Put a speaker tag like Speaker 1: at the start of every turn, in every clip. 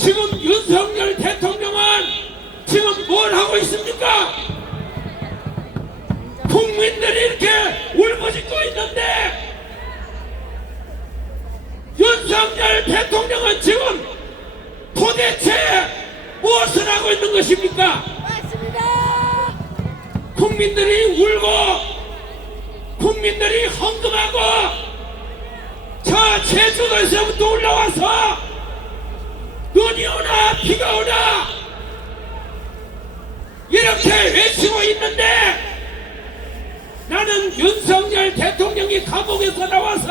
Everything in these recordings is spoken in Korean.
Speaker 1: 지금 윤석열 대통령은 지금 뭘 하고 있습니까? 국민들이 이렇게 울부짖고 있는데 윤석열 대통령은 지금 도대체 무엇을 하고 있는 것입니까?
Speaker 2: 맞습니다.
Speaker 1: 국민들이 울고 국민들이 헌금하고 저 제주도에서부터 올라와서 눈이 오나 비가 오나 이렇게 외치고 있는데 나는 윤석열 대통령이 감옥에서 나와서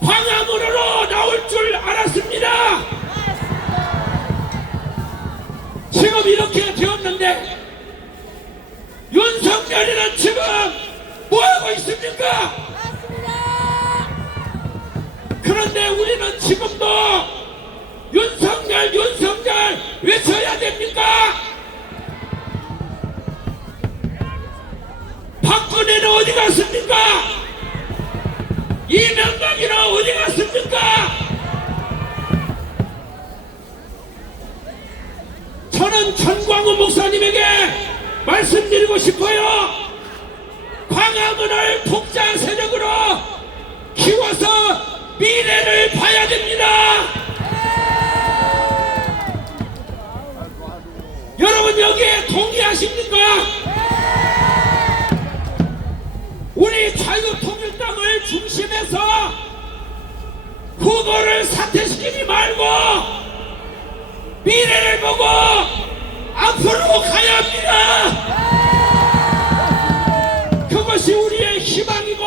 Speaker 1: 광화문으로 나올 줄 알았습니다. 지금 이렇게 되었는데 윤석열이는 지금 뭐하고 있습니까? 그런데 우리는 지금도 윤석열 윤석열 됩니까? 박근혜는 어디 갔습니까? 이명박이는 어디 갔습니까? 저는 전광훈 목사님에게 말씀드리고 싶어요. 광화문을 독자 세력으로 키워서 미래를 봐야 됩니다. 여러분 여기에 동의하십니까? 우리 자유통일당을 중심해서 후보를 사퇴시키지 말고 미래를 보고 앞으로 가야 합니다. 그것이 우리의 희망이고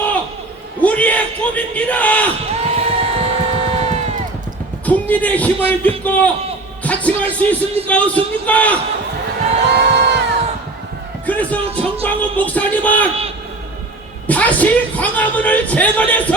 Speaker 1: 우리의 꿈입니다. 국민의 힘을 믿고 같이 갈 수 있습니까? 없습니까? 그래서 정광훈 목사님은 다시 광화문을 재건해서